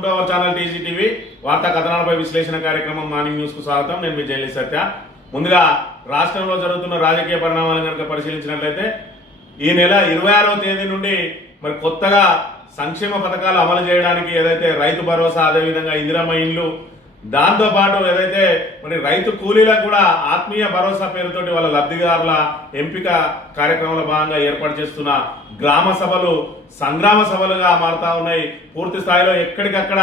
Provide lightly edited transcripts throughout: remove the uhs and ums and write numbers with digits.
Welcome to our channel TG TV వార్తా కథనాలపై విశ్లేషణ కార్యక్రమం మార్నింగ్ న్యూస్ కు స్వాగతం. నేను మీ జైలి సత్య. ముందుగా రాష్ట్రంలో జరుగుతున్న రాజకీయ పరిణామాలను కనుక పరిశీలించినట్లయితే ఈ నెల 26వ తేదీ నుండి మరి కొత్తగా సంక్షేమ పథకాలు అమలు చేయడానికి ఏదైతే రైతు భరోసా, అదేవిధంగా ఇందిరమ్మ ఇండ్లు, దాంతో పాటు ఏదైతే మరి రైతు కూలీలకు కూడా ఆత్మీయ భరోసా పేరుతోటి వాళ్ళ లబ్ధిదారుల ఎంపిక కార్యక్రమంలో భాగంగా ఏర్పాటు చేస్తున్న గ్రామ సభలు సంగ్రామ సభలుగా మారుతా ఉన్నాయి. పూర్తి స్థాయిలో ఎక్కడికక్కడ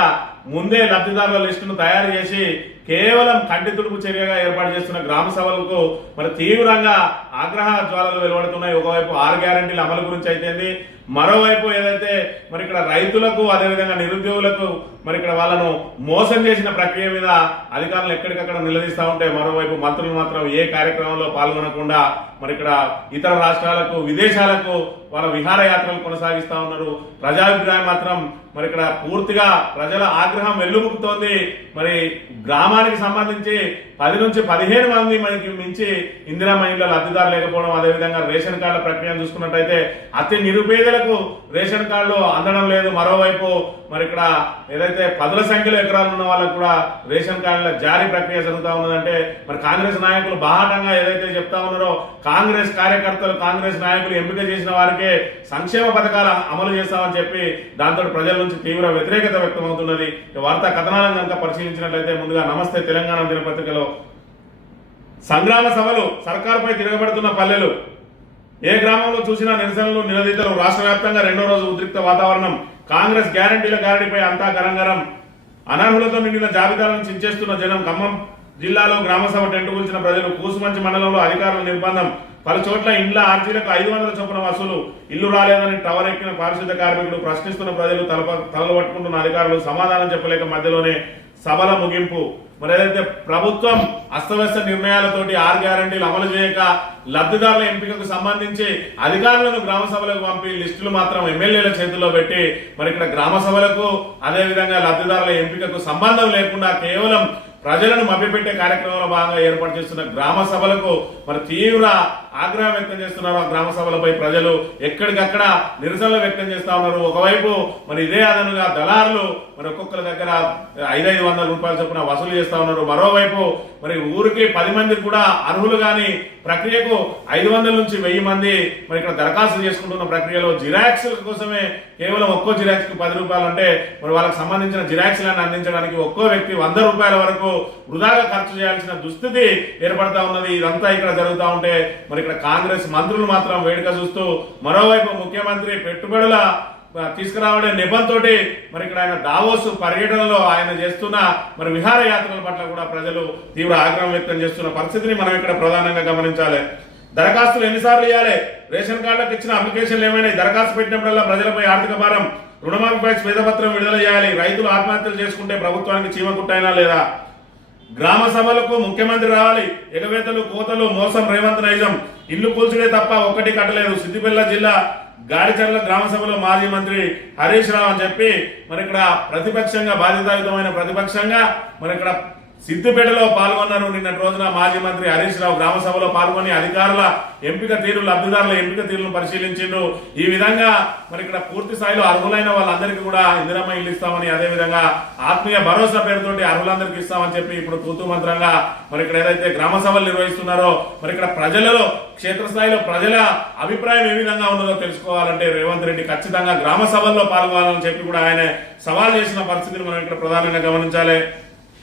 ముందే లబ్ధిదారుల లిస్టును తయారు చేసి కేవలం కంటి తుడుపు చర్యగా ఏర్పాటు చేస్తున్న గ్రామ సభలకు మరి తీవ్రంగా ఆగ్రహ జ్వాలలు వెలువడుతున్నాయి. ఒకవైపు 6 గ్యారెంటీల అమలు గురించి అయితేంది, మరోవైపు ఏదైతే మరి ఇక్కడ రైతులకు అదేవిధంగా నిరుద్యోగులకు మరి ఇక్కడ వాళ్ళను మోసం చేసిన ప్రక్రియ మీద అధికారులు ఎక్కడికక్కడ నిలదీస్తూ ఉంటే, మరోవైపు మంత్రులు మాత్రం ఏ కార్యక్రమంలో పాల్గొనకుండా మరి ఇక్కడ ఇతర రాష్ట్రాలకు, విదేశాలకు వాళ్ళ విహారయాత్రలు కొనసాగిస్తా ఉన్నారు. ప్రజాభిప్రాయం మాత్రం మరి ఇక్కడ పూర్తిగా ప్రజల ఆగ్రహం వెల్లుముకుతోంది. మరి గ్రామానికి సంబంధించి 10 నుంచి 15 మంది మనకి మించి ఇందిరమ్మ ఇండ్ల లబ్ధిదారు లేకపోవడం, అదేవిధంగా రేషన్ కార్డుల ప్రక్రియను చూసుకున్నట్టయితే అతి నిరుపేదలకు రేషన్ కార్డులు అందడం లేదు. మరోవైపు మరి ఇక్కడ ఏదైతే 10ల సంఖ్యలో ఎకరాలు ఉన్న వాళ్ళకు కూడా రేషన్ కార్డుల జారీ ప్రక్రియ జరుగుతూ ఉన్నదంటే మరి కాంగ్రెస్ నాయకులు బాహాటంగా ఏదైతే చెప్తా ఉన్నారో, కాంగ్రెస్ కార్యకర్తలు, కాంగ్రెస్ నాయకులు ఎంపిక చేసిన వారికే సంక్షేమ పథకాలు అమలు చేస్తామని చెప్పి దాంతో ప్రజల నుంచి తీవ్ర వ్యతిరేకత వ్యక్తమవుతున్నది. వార్తా కథనాలను కనుక పరిశీలించినట్లయితే ముందుగా నమస్తే తెలంగాణ దినపత్రికలో సంగ్రామ సభలు, సర్కారుపై తిరగబడుతున్న పల్లెలు, ఏ గ్రామంలో చూసినా నిరసనలు, నిలదీతలు, రాష్ట్ర వ్యాప్తంగా 2వ రోజు ఉద్రిక్త వాతావరణం, కాంగ్రెస్ గ్యారంటీల గారడిపై అంతా గరంగరం, అనర్హులతో నిండిన జాబితాలను చించేస్తున్న జనం, ఖమ్మం జిల్లాలో గ్రామసభ టెంటు కూల్చిన ప్రజలు, కూసుమంచి మండలంలో అధికారుల నిర్బంధం, పలు చోట్ల ఇండ్ల ఆర్జీలకు 500 చొప్పున వసూలు, ఇల్లు రాలేదని టవర్ ఎక్కిన పారిశుద్ధ కార్మికులు, ప్రశ్నిస్తున్న ప్రజలు, తలలు పట్టుకుంటున్న అధికారులు సమాధానం చెప్పలేక మధ్యలోనే సభల ముగింపు. మరి ఏదైతే ప్రభుత్వం అస్తవ్యస్త నిర్ణయాలతోటి 6 గ్యారెంటీలు అమలు చేయక లబ్ధిదారుల ఎంపికకు సంబంధించి అధికారులను గ్రామ సభలకు పంపి లిస్టులు మాత్రం ఎమ్మెల్యేల చేతుల్లో పెట్టి మరి ఇక్కడ గ్రామ సభలకు అదేవిధంగా లబ్ధిదారుల ఎంపికకు సంబంధం లేకుండా కేవలం ప్రజలను మభ్యపెట్టే కార్యక్రమంలో భాగంగా ఏర్పాటు చేస్తున్న గ్రామ సభలకు మరి తీవ్ర ఆగ్రహం వ్యక్తం చేస్తున్నారు. ఆ గ్రామ సభలపై ప్రజలు ఎక్కడికక్కడ నిరసనలు వ్యక్తం చేస్తా ఉన్నారు. ఒకవైపు మరి ఇదే అదనుగా దళారులు మరి ఒక్కొక్కరి దగ్గర 500 రూపాయల చొప్పున వసూలు చేస్తా ఉన్నారు. మరోవైపు మరి ఊరికి 10 మంది కూడా అర్హులు గాని ప్రక్రియకు 500 నుంచి 1000 మంది మరి ఇక్కడ దరఖాస్తు చేసుకుంటున్న ప్రక్రియలో జిరాక్స్ కోసమే కేవలం ఒక్కో జిరాక్స్ కు 10 రూపాయలు అంటే మరి వాళ్ళకి సంబంధించిన జిరాక్స్లను అందించడానికి ఒక్కో వ్యక్తి 100 రూపాయల వరకు వృధాగా ఖర్చు చేయాల్సిన దుస్థితి ఏర్పడతా ఉన్నది. ఇదంతా ఇక్కడ జరుగుతూ ఉంటే మరి ఇక్కడ కాంగ్రెస్ మంత్రులు మాత్రం వేడుక చూస్తూ, మరోవైపు ముఖ్యమంత్రి పెట్టుబడుల తీసుకురావడే నెపంతో మరి ఇక్కడ ఆయన దావోస్ పర్యటనలో ఆయన చేస్తున్న మరి విహారయాత్రల పట్ల కూడా ప్రజలు తీవ్ర ఆగ్రహం వ్యక్తం చేస్తున్న పరిస్థితిని మనం ఇక్కడ ప్రధానంగా గమనించాలి. దరఖాస్తులు ఎన్నిసార్లు ఇవ్వాలి, రేషన్ కార్డులకు ఇచ్చిన అప్లికేషన్లు ఏమైనా, దరఖాస్తు పెట్టినప్పుడల్లా ప్రజలపై ఆర్థిక భారం, రుణమాఫీపై శ్వేతపత్రం విడుదల చేయాలి, రైతులు ఆత్మహత్యలు చేసుకుంటే ప్రభుత్వానికి చీమకుట్టైనా లేదా, గ్రామ సభలకు ముఖ్యమంత్రి రావాలి, ఎగవేతలు, కోతలు, మోసం, రేవంత్ నైజం, ఇల్లు కూల్చుడే తప్ప ఒక్కటి కట్టలేదు, సిద్దిపేట జిల్లా గాడిచర్ల గ్రామ సభలో మాజీ మంత్రి హరీష్ రావు అని చెప్పి మరి ఇక్కడ ప్రతిపక్షంగా, బాధ్యతాయుతమైన ప్రతిపక్షంగా మరి ఇక్కడ సిద్దిపేటలో పాల్గొన్నారు. నిన్నటి రోజున మాజీ మంత్రి హరీష్ రావు గ్రామ సభలో పాల్గొని అధికారుల ఎంపిక తీరు, లబ్ధిదారుల ఎంపిక తీరును పరిశీలించిండు. ఈ విధంగా మరి ఇక్కడ పూర్తి స్థాయిలో అర్హులైన వాళ్ళందరికీ కూడా ఇందిరమ్మ ఇల్లు ఇస్తామని, అదేవిధంగా ఆత్మీయ భరోసా పేరుతోటి అర్హులందరికీ ఇస్తామని చెప్పి ఇప్పుడు తూతూ మంత్రంగా మరి ఇక్కడ ఏదైతే గ్రామ సభలు నిర్వహిస్తున్నారో మరి ఇక్కడ ప్రజలలో, క్షేత్రస్థాయిలో ప్రజల అభిప్రాయం ఏ విధంగా ఉన్నదో తెలుసుకోవాలంటే రేవంత్ రెడ్డి ఖచ్చితంగా గ్రామ సభల్లో పాల్గొనాలని చెప్పి కూడా ఆయన సవాల్ చేసిన పరిస్థితిని మనం ఇక్కడ ప్రధానంగా గమనించాలి.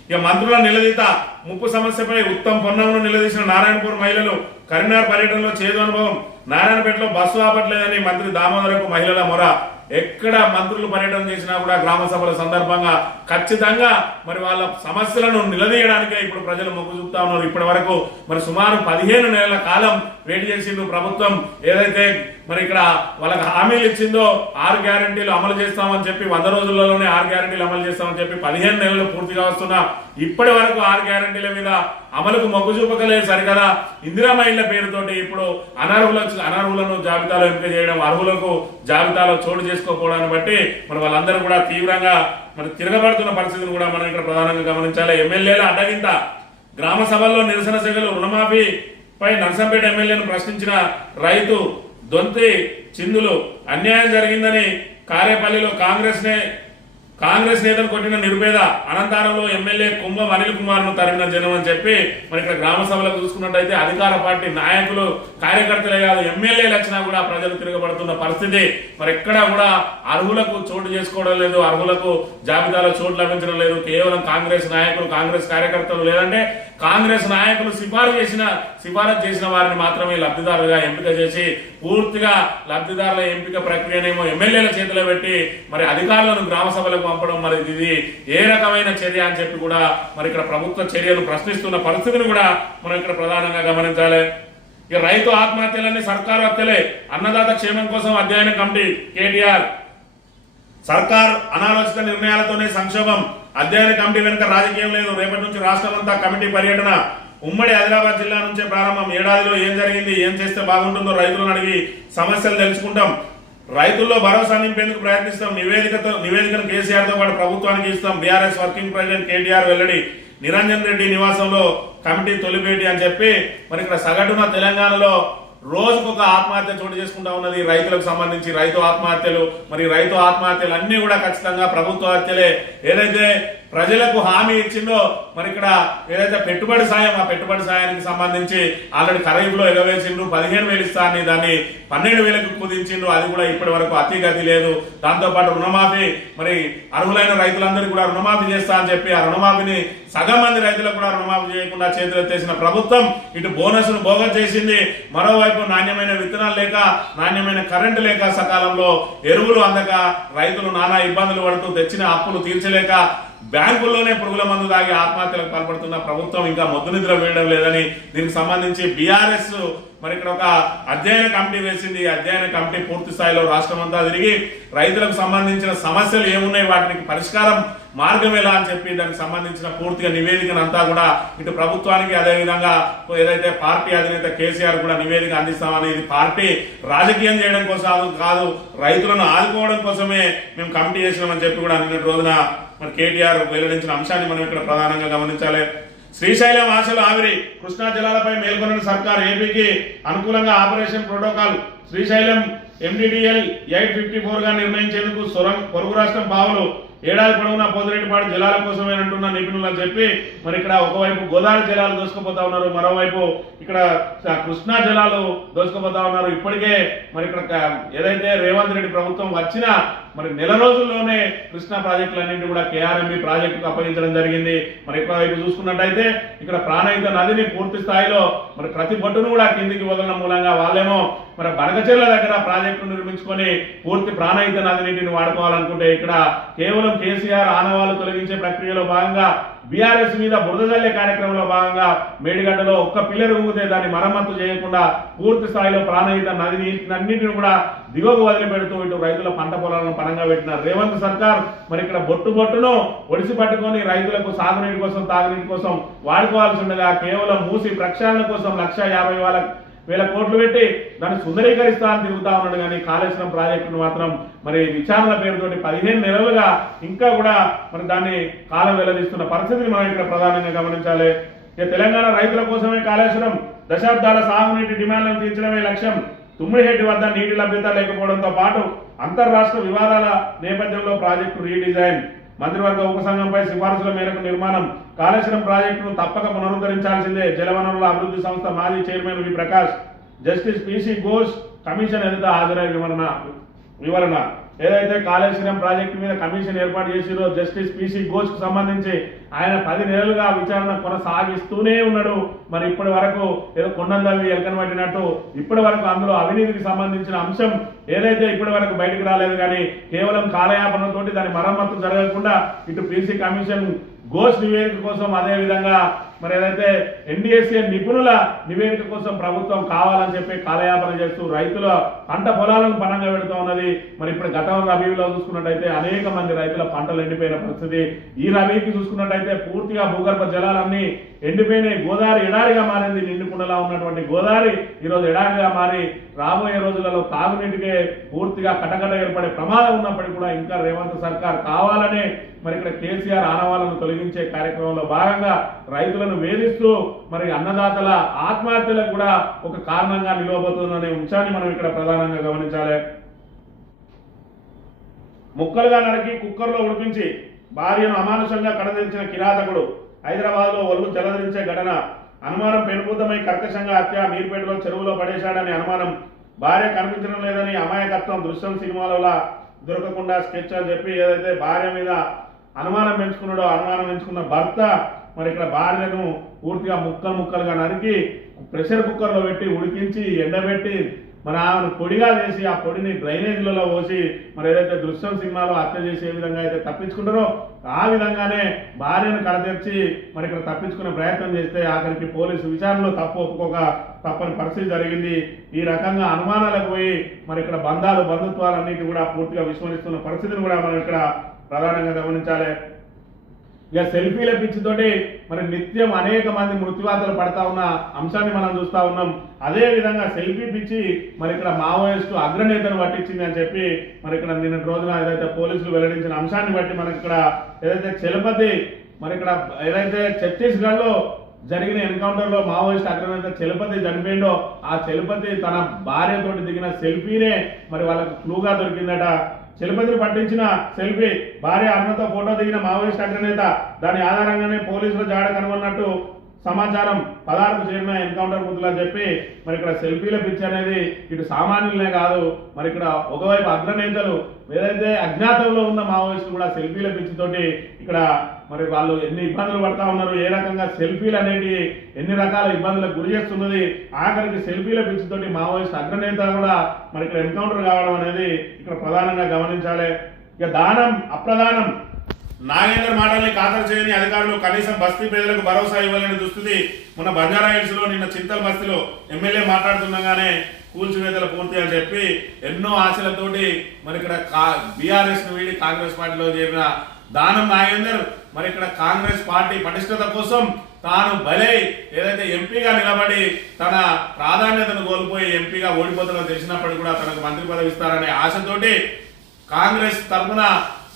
ఇక మంత్రుల నిలదీత, ముప్పు సమస్యపై ఉత్తమ్ పొన్నంను నిలదీసిన నారాయణపూర్ మహిళలు, కరీంనగర్ పర్యటనలో చేదు అనుభవం, నారాయణపేటలో బస్సు ఆపట్లేదని మంత్రి దామోదరకు మహిళల మొర. ఎక్కడ మంత్రులు పర్యటన చేసినా కూడా గ్రామ సభల సందర్భంగా ఖచ్చితంగా మరి వాళ్ళ సమస్యలను నిలదీయడానికే ఇప్పుడు ప్రజలు మొగ్గు చూపుతా ఉన్నారు. ఇప్పటి వరకు మరి సుమారు 15 నెలల కాలం వేడి చేసిండ్రు ప్రభుత్వం. ఏదైతే మరి ఇక్కడ వాళ్ళకి హామీలు ఇచ్చిందో 6 గ్యారెంటీలు అమలు చేస్తామని చెప్పి 100 రోజుల్లోనే 6 గ్యారెంటీలు అమలు చేస్తామని చెప్పి 15 నెలలు పూర్తిగా వస్తున్నా ఇప్పటి వరకు 6 గ్యారెంటీల మీద అమలుకు మొగ్గు చూపకలేదు సరికదా. ఇందిరమ్మ ఇళ్ల పేరుతోటి ఇప్పుడు అనర్హులను జాబితాలో ఎంపిక చేయడం, అర్హులకు జాబితాలో చోటు చేసుకోకపోవడాన్ని బట్టి మరి వాళ్ళందరూ కూడా తీవ్రంగా మరి తిరగబడుతున్న పరిస్థితిని కూడా మనం ఇక్కడ ప్రధానంగా గమనించాలి. ఎమ్మెల్యేల అడ్డగింత, గ్రామ సభల్లో నిరసన సెగలు, రుణమాఫీపై నర్సంపేట ఎమ్మెల్యేను ప్రశ్నించిన రైతు దొంతి చిందులు, అన్యాయం జరిగిందని కారేపల్లిలో కాంగ్రెస్ నేతలు కొట్టిన నిరుపేద అనంతరంలో ఎమ్మెల్యే కుంభం అనిల్ కుమార్ ను తరిమిన జనం అని చెప్పి మరి ఇక్కడ గ్రామ సభలో చూసుకున్నట్టయితే అధికార పార్టీ నాయకులు కార్యకర్తలే కాదు ఎమ్మెల్యేలు వచ్చినా కూడా ప్రజలు తిరగబడుతున్న పరిస్థితి. మరి ఎక్కడా కూడా అర్హులకు చోటు చేసుకోవడం లేదు, అర్హులకు జాబితాలో చోటు లభించడం లేదు. కేవలం కాంగ్రెస్ నాయకులు, కాంగ్రెస్ కార్యకర్తలు లేదంటే కాంగ్రెస్ నాయకులు సిఫారసు చేసిన వారిని మాత్రమే లబ్ధిదారులుగా ఎంపిక చేసి పూర్తిగా లబ్ధిదారుల ఎంపిక ప్రక్రియనేమో ఎమ్మెల్యేల చేతిలో పెట్టి మరి అధికారులను గ్రామ సభలకు పంపడం, మరి ఇది ఏ రకమైన చర్య అని చెప్పి కూడా మరి ఇక్కడ ప్రభుత్వ చర్యలు ప్రశ్నిస్తున్న పరిస్థితిని కూడా మనం ఇక్కడ ప్రధానంగా గమనించాలి. ఇక రైతు ఆత్మహత్యలన్నీ సర్కారు హత్యలే, అన్నదాత క్షేమం కోసం అధ్యయన కమిటీ కేటీఆర్. సర్కార్ అనాలోచిత నిర్ణయాలతోనే సంక్షోభం, అధ్యయన కమిటీ వెనుక రాజకీయం లేదు. రేపటి నుంచి రాష్ట్రం అంతా కమిటీ పర్యటన. ఉమ్మడి ఆదిలాబాద్ జిల్లా నుంచే ప్రారంభం. ఏడాదిలో ఏం జరిగింది, ఏం చేస్తే బాగుంటుందో రైతులను అడిగి సమస్యలు తెలుసుకుంటాం. రైతుల్లో భరోసా నింపేందుకు ప్రయత్నిస్తాం. నివేదికను కేసీఆర్ తో పాటు ప్రభుత్వానికి ఇస్తాం. బీఆర్ఎస్ వర్కింగ్ ప్రెసిడెంట్ కేటీఆర్ వెల్లడి. నిరంజన్ రెడ్డి నివాసంలో కమిటీ తొలిపేటి అని చెప్పి మరి ఇక్కడ సగటున తెలంగాణలో రోజుకొక ఆత్మహత్య చోటు చేసుకుంటా ఉన్నది. రైతులకు సంబంధించి రైతు ఆత్మహత్యలు, మరి రైతు ఆత్మహత్యలు అన్ని కూడా ఖచ్చితంగా ప్రభుత్వ హత్యలే. ఏదైతే ప్రజలకు హామీ ఇచ్చిందో మరి ఇక్కడ ఏదైతే పెట్టుబడి సాయం, ఆ పెట్టుబడి సాయానికి సంబంధించి ఆల్రెడీ ఖరీఫ్లో ఎగవేసిండ్రు, 15,000 ఇస్తా అని దాన్ని 12,000కు కుదించిండ్రు. అది కూడా ఇప్పటి వరకు అతిగతి లేదు. దాంతో పాటు రుణమాఫీ, మరి అర్హులైన రైతులందరికీ కూడా రుణమాఫీ చేస్తా అని చెప్పి ఆ రుణమాఫీని సగం మంది రైతులకు కూడా రుణమాఫీ చేయకుండా చేతులెత్తేసిన ప్రభుత్వం ఇటు బోనస్ను బోగస్ చేసింది. మరోవైపు నాణ్యమైన విత్తనాలు లేక, నాణ్యమైన కరెంటు లేక, సకాలంలో ఎరువులు అందక రైతులు నానా ఇబ్బందులు పడుతూ తెచ్చిన అప్పులు తీర్చలేక బ్యాంకుల్లోనే పురుగుల మందు దాగి ఆత్మహత్యలకు పాల్పడుతున్న ప్రభుత్వం ఇంకా మొద్దు నిద్ర వేయడం లేదని దీనికి సంబంధించి బీఆర్ఎస్ మరి ఇక్కడ ఒక అధ్యయన కమిటీ వేసింది. అధ్యయన కమిటీ పూర్తి స్థాయిలో రాష్ట్రం అంతా తిరిగి రైతులకు సంబంధించిన సమస్యలు ఏమున్నాయి, వాటికి పరిష్కారం మార్గం ఎలా అని చెప్పి దానికి సంబంధించిన పూర్తిగా నివేదికను అంతా కూడా ఇటు ప్రభుత్వానికి, అదేవిధంగా ఏదైతే పార్టీ అధినేత కేసీఆర్ కూడా నివేదిక అందిస్తామని, ఇది పార్టీ రాజకీయం చేయడం కోసం కాదు, రైతులను ఆదుకోవడం కోసమే మేము కమిటీ చేసినామని చెప్పి కూడా నిన్నటి రోజున మరి కేటీఆర్ వెల్లడించిన అంశాన్ని మనం ఇక్కడ ప్రధానంగా గమనించాలి. శ్రీశైలం ఆశలు ఆవిరి, కృష్ణా జలాలపై మేల్కొన్న సర్కార్. ఏపీకి అనుకూలంగా ఆపరేషన్ ప్రోటోకాల్. శ్రీశైలం MDDL 854 గా నిర్ణయించేందుకు పొరుగు రాష్ట్రం పావులు. ఏడాది పొడవునా పోతిరెడ్డిపాడు జలాల కోసమేనంటున్న నిపుణులు అని చెప్పి మరి ఇక్కడ ఒకవైపు గోదావరి జలాలు దోసుకుపోతా ఉన్నారు, మరోవైపు ఇక్కడ కృష్ణా జలాలు దోసుకుపోతా ఉన్నారు. ఇప్పటికే మరి ఇక్కడ ఏదైతే రేవంత్ రెడ్డి ప్రభుత్వం వచ్చిన మరి నెల రోజుల్లోనే కృష్ణా ప్రాజెక్టులన్నింటి కూడా KRMB ప్రాజెక్టుకు అప్పగించడం జరిగింది. మరి ఇక్కడ వైపు చూసుకున్నట్టయితే ఇక్కడ ప్రాణహిత నదిని పూర్తి స్థాయిలో మరి ప్రతి బొట్టును కూడా కిందికి వదలడం మూలంగా వాళ్ళేమో మరి బనకచెర్ల దగ్గర ప్రాజెక్టు నిర్మించుకొని పూర్తి ప్రాణహిత నది నీటిని వాడుకోవాలనుకుంటే ఇక్కడ కేవలం కేసీఆర్ ఆనవాళ్లు తొలగించే ప్రక్రియలో భాగంగా బీఆర్ఎస్ మీద బురద జల్లే కార్యక్రమంలో భాగంగా మేడిగడ్డలో ఒక్క పిల్లర్ ఉంగితే దాన్ని మరమ్మత్తు చేయకుండా పూర్తి స్థాయిలో ప్రాణహిత నది నీటినన్నింటిని కూడా దిగువకు వదిలిపెడుతూ ఇటు రైతుల పంట పొలాలను పరంగా పెట్టిన రేవంత్ సర్కార్ మరి ఇక్కడ బొట్టును ఒడిసి పట్టుకొని రైతులకు సాగునీటి కోసం, తాగునీటి కోసం వాడుకోవాల్సి ఉండగా కేవలం మూసి ప్రక్షాళన కోసం 1,50,000 కోట్లు పెట్టి దాన్ని సుందరీకరిస్తా అని తిరుగుతా ఉన్నాడు. కానీ కాళేశ్వరం ప్రాజెక్టును మాత్రం మరి విచారణ పేరుతోటి 15 నెలలుగా ఇంకా కూడా మరి దాన్ని కాలం వెల్లడిస్తున్న పరిస్థితిని మనం ఇక్కడ ప్రధానంగా గమనించాలి. ఇక తెలంగాణ రైతుల కోసమే కాళేశ్వరం, దశాబ్దాల సాగునీటి డిమాండ్లను తీర్చడమే లక్ష్యం. తుమ్మిడిహెడ్డి వద్ద నీటి లభ్యత లేకపోవడంతో పాటు అంతర్రాష్ట్ర వివాదాల నేపథ్యంలో ప్రాజెక్టు రీడిజైన్. మంత్రివర్గ ఉపసంఘంపై సిఫారసుల మేరకు నిర్మాణం. కాళేశ్వరం ప్రాజెక్టును తప్పక పునరుద్ధరించాల్సిందే. జలవనరుల అభివృద్ధి సంస్థ మాజీ చైర్మన్ వి Prakash. Justice PC Ghosh commission ఎదుట హాజరై వివరణ. ఏదైతే కాళేశ్వరం ప్రాజెక్టు మీద కమిషన్ ఏర్పాటు చేసిరో జస్టిస్ PC ఘోష్ కు సంబంధించి ఆయన 10 నెలలుగా విచారణ కొనసాగిస్తూనే ఉన్నాడు. మరి ఇప్పటి వరకు ఏదో కొండందవి ఎలకన పట్టినట్టు ఇప్పటి వరకు అందులో అవినీతికి సంబంధించిన అంశం ఏదైతే ఇప్పటి వరకు బయటకు రాలేదు. కానీ కేవలం కాలయాపనతోటి దాని మరమ్మత్తు జరగకుండా ఇటు PC కమిషన్ ఘోష్ నివేదిక కోసం, అదే విధంగా మరి ఏదైతే NDSA నిపుణుల నివేదిక కోసం ప్రభుత్వం కావాలని చెప్పి కాలయాపన చేస్తూ రైతుల పంట పొలాలను పణంగా పెడుతూ ఉన్నది. మరి ఇప్పుడు గతం రబీలో చూసుకున్నట్టయితే అనేక మంది రైతుల పంటలు ఎండిపోయిన పరిస్థితి. ఈ రబీకి చూసుకున్నట్టయితే పూర్తిగా భూగర్భ జలాలన్నీ ఎండిపోయినాయి. గోదావరి ఎడారిగా మారింది. నిండుకుండలా ఉన్నటువంటి గోదావరి ఈరోజు ఎడారిగా మారి రాబోయే రోజులలో తాగునీటికే పూర్తిగా కటకట ఏర్పడే ప్రమాదం ఉన్నప్పటికీ కూడా ఇంకా రేవంత్ సర్కార్ కావాలనే మరి ఇక్కడ కేసీఆర్ ఆనవాళ్లను తొలగించే కార్యక్రమంలో భాగంగా రైతులను వేధిస్తూ మరి అన్నదాతల ఆత్మహత్యలకు కూడా ఒక కారణంగా నిలవబోతుందనే అంశాన్ని మనం ఇక్కడ ప్రధానంగా గమనించాలి. ముక్కలుగా నరికి కుక్కర్లో ఉడికించి భార్యను అమానుషంగా కడదించిన కిరాతకుడు. హైదరాబాద్లో ఒళ్ళు జలధరించే ఘటన. అనుమానం పెనుభూతమై కర్కశంగా హత్య. మీర్పేటలో చెరువులో పడేశాడని అనుమానం. భార్య కనిపించడం లేదని అమాయకత్వం. దృశ్యం సినిమాలో దొరకకుండా స్కెచ్ అని చెప్పి ఏదైతే భార్య మీద అనుమానం పెంచుకున్నాడో అనుమానం పెంచుకున్న భర్త మరి ఇక్కడ భార్యను పూర్తిగా ముక్కలుగా నరికి ప్రెషర్ కుక్కర్లో పెట్టి ఉడికించి ఎండబెట్టి మరి ఆమెను పొడిగా చేసి ఆ పొడిని డ్రైనేజీలలో పోసి మరి ఏదైతే దృశ్యం సినిమాలో హత్య చేసే విధంగా అయితే తప్పించుకుంటారో ఆ విధంగానే భార్యను కడతెర్చి మరి ఇక్కడ తప్పించుకునే ప్రయత్నం చేస్తే ఆఖరికి పోలీసు విచారణలో తప్పు ఒప్పుకోక తప్పని పరిస్థితి జరిగింది. ఈ రకంగా అనుమానాలకు పోయి మరి ఇక్కడ బంధుత్వాలన్నిటి కూడా పూర్తిగా విస్మరిస్తున్న పరిస్థితిని కూడా మనం ఇక్కడ ప్రధానంగా గమనించాలి. ఇక సెల్ఫీల పిచ్చితోటి మరి నిత్యం అనేక మంది మృత్యువార్తలు పడతా ఉన్న అంశాన్ని మనం చూస్తా ఉన్నాం. అదే విధంగా సెల్ఫీ పిచ్చి మరి ఇక్కడ మావోయిస్టు అగ్రనేతను పట్టించింది అని చెప్పి మరి ఇక్కడ నిన్నటి రోజున ఏదైతే పోలీసులు వెల్లడించిన అంశాన్ని బట్టి మనకి ఇక్కడ ఏదైతే చలపతి మరి ఇక్కడ ఏదైతే ఛత్తీస్గఢ్లో జరిగిన ఎన్కౌంటర్లో మావోయిస్ట్ అగ్రనేత చలపతి చనిపోయిండో ఆ చలపతి తన భార్యతోటి దిగిన సెల్ఫీనే మరి వాళ్ళకు క్లూగా దొరికిందట. చలపతిని పట్టించిన సెల్ఫీ భార్య అన్నతో ఫోటో దిగిన మావోయిస్ట్ అగ్రనేత. దాని ఆధారంగానే పోలీసులు జాడ కనుగొన్నట్టు సమాచారం. 16కు చేరిన ఎన్కౌంటర్ గుర్తులు అని చెప్పి మరి ఇక్కడ సెల్ఫీల పిచ్చి అనేది ఇటు సామాన్యులనే కాదు మరి ఇక్కడ ఒకవైపు అగ్రనేతలు ఏదైతే అజ్ఞాతంలో ఉన్న మావోయిస్టులు కూడా సెల్ఫీల పిచ్చితోటి ఇక్కడ మరి వాళ్ళు ఎన్ని ఇబ్బందులు పడతా ఉన్నారు, ఏ రకంగా సెల్ఫీలు అనేవి ఎన్ని రకాల ఇబ్బందులకు గురి చేస్తున్నది. ఆఖరికి సెల్ఫీల పిచ్చితోటి మావోయిస్ట్ అగ్రనేత కూడా మరి ఇక్కడ ఎన్కౌంటర్ కావడం అనేది ఇక్కడ ప్రధానంగా గమనించాలి. ఇక దానం అప్రధానం. నాగేందర్ మాటల్ని ఖాతరు చేయని అధికారులు కనీసం బస్తీ పేదలకు భరోసా ఇవ్వాలని దుస్థితి. మన బంజారా హిల్స్ లో నిన్న చింతల్ బస్తీలో ఎమ్మెల్యే మాట్లాడుతుండగానే కూల్చివేతలు పూర్తి అని చెప్పి ఎన్నో ఆశలతోటి మరి ఇక్కడ బీఆర్ఎస్ ను వీడి కాంగ్రెస్ పార్టీలో చేరిన దానం నాగేందర్ మరి ఇక్కడ కాంగ్రెస్ పార్టీ పటిష్టత కోసం తాను బలై ఏదైతే ఎంపీగా నిలబడి తన ప్రాధాన్యతను కోల్పోయి ఎంపీగా ఓడిపోతాడో తెలిసినప్పటికీ కూడా తనకు మంత్రి పదవి ఇస్తారనే ఆశతోటి కాంగ్రెస్ తరఫున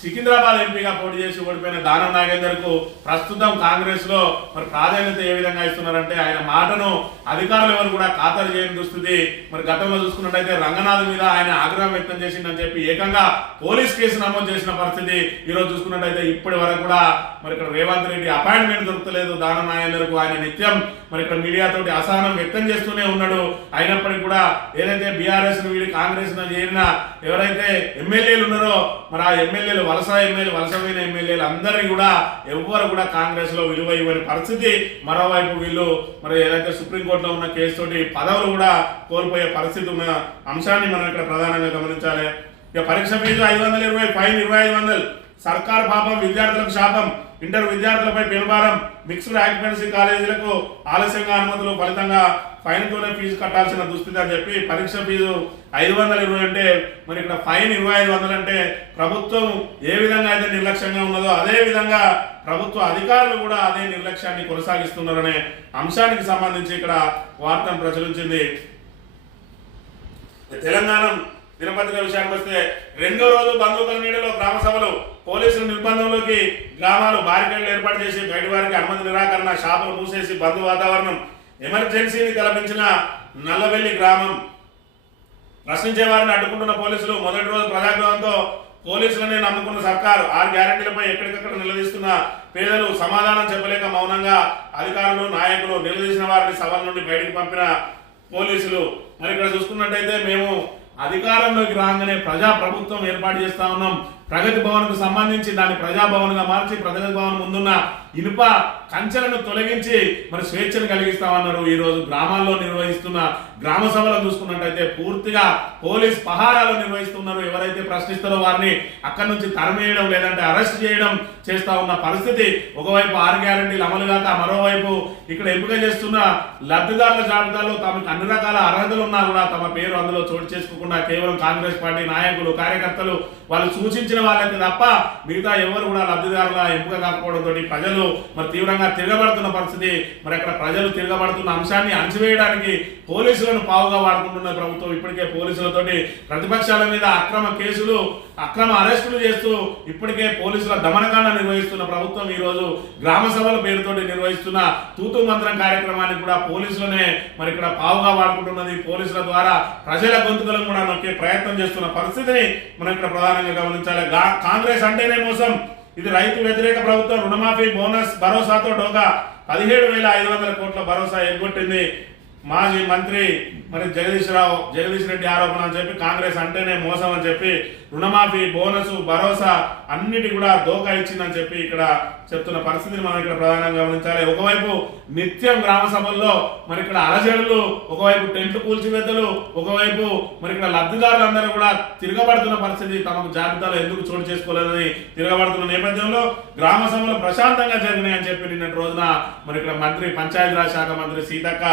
సికింద్రాబాద్ ఎంపీగా పోటీ చేసి ఓడిపోయిన దానం నాగేందర్ కు ప్రస్తుతం కాంగ్రెస్ లో మరి ప్రాధాన్యత ఏ విధంగా ఇస్తున్నారంటే ఆయన మాటను అధికారులు ఎవరు కూడా ఖాతరు చేయని దుస్థితి. మరి గతంలో చూసుకున్నట్టయితే రంగనాథ్ మీద ఆయన ఆగ్రహం వ్యక్తం చేసిందని చెప్పి ఏకంగా పోలీస్ కేసు నమోదు చేసిన పరిస్థితి. ఈ రోజు చూసుకున్నట్టయితే ఇప్పటి వరకు కూడా మరి ఇక్కడ రేవంత్ రెడ్డి అపాయింట్మెంట్ దొరకలేదు దానం నాగేందర్ కు. ఆయన నిత్యం మరి ఇక్కడ మీడియాతోటి అసహనం వ్యక్తం చేస్తూనే ఉన్నాడు. అయినప్పటికీ కూడా ఏదైతే బీఆర్ఎస్ ను వీడి కాంగ్రెస్ ను చేరిన ఎవరైతే ఎమ్మెల్యేలు ఉన్నారో మరి ఆ ఎమ్మెల్యేలు వలసమైన ఎమ్మెల్యేలు అందరినీ కూడా ఎవ్వరు కూడా కాంగ్రెస్ లో విలువ ఇవ్వని పరిస్థితి. మరోవైపు వీళ్ళు మరి ఏదైతే సుప్రీంకోర్టులో ఉన్న కేసు తోటి పదవులు కూడా కోల్పోయే పరిస్థితి ఉన్న అంశాన్ని మనం ఇక్కడ ప్రధానంగా గమనించాలి. ఇక పరీక్ష ఫీజు 520, ఫైన్ 2500. సర్కార్ పాపం, విద్యార్థులకు శాపం. ఇంటర్ విద్యార్థులపై పెనుభారం. మిక్స్డ్ ఆక్యుపెన్సీ కాలేజీలకు ఆలస్యంగా అనుమతులు, ఫలితంగా ఫైన్ తోనే ఫీజు కట్టాల్సిన దుస్థితి అని చెప్పి పరీక్ష ఫీజు 520 అంటే మరి ఇక్కడ ఫైన్ 2500 అంటే ప్రభుత్వం ఏ విధంగా అయితే నిర్లక్ష్యంగా ఉన్నదో అదే విధంగా ప్రభుత్వ అధికారులు కూడా అదే నిర్లక్ష్యాన్ని కొనసాగిస్తున్నారనే అంశానికి సంబంధించి ఇక్కడ వార్తను ప్రచురించింది. తెలంగాణ దినపత్రిక విషయానికి వస్తే రెండో రోజు బంధువుల నీడలో గ్రామ సభలు. పోలీసుల నిర్బంధంలోకి గ్రామాలు బారికేడ్లు ఏర్పాటు చేసి బయట వారికి అనుమతి నిరాకరణ, షాపులు మూసేసి బంధు వాతావరణం. ఎమర్జెన్సీని తలపించిన నల్లవెల్లి గ్రామం. ప్రశ్నించే వారిని అడ్డుకుంటున్న పోలీసులు. మొదటి రోజు ప్రజాగ్రహంతో పోలీసులనే నమ్ముకున్న సర్కారు. 6 గ్యారెంటీలపై ఎక్కడికక్కడ నిలదీస్తున్న పేదలు సమాధానం చెప్పలేక మౌనంగా అధికారులు, నాయకులు. నిలదీసిన వారిని సభల నుండి బయటకు పంపిన పోలీసులు. మరి ఇక్కడ చూసుకున్నట్టయితే మేము అధికారంలోకి రాగానే ప్రజా ప్రభుత్వం ఏర్పాటు చేస్తా ఉన్నాం. ప్రగతి భవన్ కు సంబంధించి దాన్ని ప్రజాభవన్ గా మార్చి ప్రగతి భవన్ ముందున్న ఇనుప కంచెలను తొలగించి మరి స్వేచ్ఛను కలిగిస్తామన్నారు. ఈ రోజు గ్రామాల్లో నిర్వహిస్తున్న గ్రామ సభలను చూసుకున్నట్టయితే పూర్తిగా పోలీస్ పహారాలు నిర్వహిస్తున్నారు. ఎవరైతే ప్రశ్నిస్తారో వారిని అక్కడి నుంచి తరిమేయడం లేదంటే అరెస్ట్ చేయడం చేస్తా ఉన్న పరిస్థితి. ఒకవైపు 6 గ్యారెంటీలు అమలు కాక మరోవైపు ఇక్కడ ఎంపిక చేస్తున్న లబ్ధిదారుల జాబితాలో తమకు అన్ని రకాల అర్హతలు ఉన్నా కూడా తమ పేరు అందులో చోటు చేసుకోకుండా కేవలం కాంగ్రెస్ పార్టీ నాయకులు, కార్యకర్తలు వాళ్ళు సూచించిన వాళ్ళకి తప్ప మిగతా ఎవరు కూడా లబ్ధిదారుల ఎంపిక కాకపోవడంతో ప్రజలు ప్రజలు మరి తీవ్రంగా తిరగబడుతున్న పరిస్థితి. మరి అక్కడ ప్రజలు తిరగబడుతున్న అంశాన్ని అణచివేయడానికి పోలీసులను పావుగా వాడుకుంటున్న ప్రభుత్వం. ఇప్పటికే పోలీసులతోటి ప్రతిపక్షాల మీద అక్రమ కేసులు, అక్రమ అరెస్టులు చేస్తూ ఇప్పటికే పోలీసుల దమనకాండ నిర్వహిస్తున్న ప్రభుత్వం ఈ రోజు గ్రామ సభల పేరుతోటి నిర్వహిస్తున్న తూతు మంత్రం కార్యక్రమాన్ని కూడా పోలీసులనే మరి ఇక్కడ పావుగా వాడుకుంటున్నది. పోలీసుల ద్వారా ప్రజల గొంతుకలను కూడా నొక్కే ప్రయత్నం చేస్తున్న పరిస్థితిని మనం ఇక్కడ ప్రధానంగా గమనించాలి. కాంగ్రెస్ అంటేనే మోసం, ఇది రైతు వ్యతిరేక ప్రభుత్వం. రుణమాఫీ బోనస్ భరోసాతో డోగా 17,500 కోట్ల భరోసా ఎగ్గొట్టింది. మాజీ మంత్రి మరి జగదీష్ రెడ్డి ఆరోపణ అని చెప్పి కాంగ్రెస్ అంటేనే మోసం అని చెప్పి రుణమాఫీ బోనస్ భరోసా అన్నిటి కూడా దోకా ఇచ్చిందని చెప్పి ఇక్కడ చెప్తున్న పరిస్థితిని మనం ఇక్కడ ప్రధానంగా గమనించాలి. ఒకవైపు నిత్యం గ్రామ సభల్లో మరి ఇక్కడ అలజడులు, ఒకవైపు టెంట్లు కూల్చివేతలు, ఒకవైపు మరి ఇక్కడ లబ్ధిదారులందరూ కూడా తిరగబడుతున్న పరిస్థితి. తమకు జాబితాలో ఎందుకు చోటు చేసుకోలేదని తిరగబడుతున్న నేపథ్యంలో గ్రామ సభలు ప్రశాంతంగా జరిగినాయని చెప్పి నిన్నటి రోజున మరి ఇక్కడ మంత్రి పంచాయతీరాజ్ శాఖ మంత్రి సీతక్క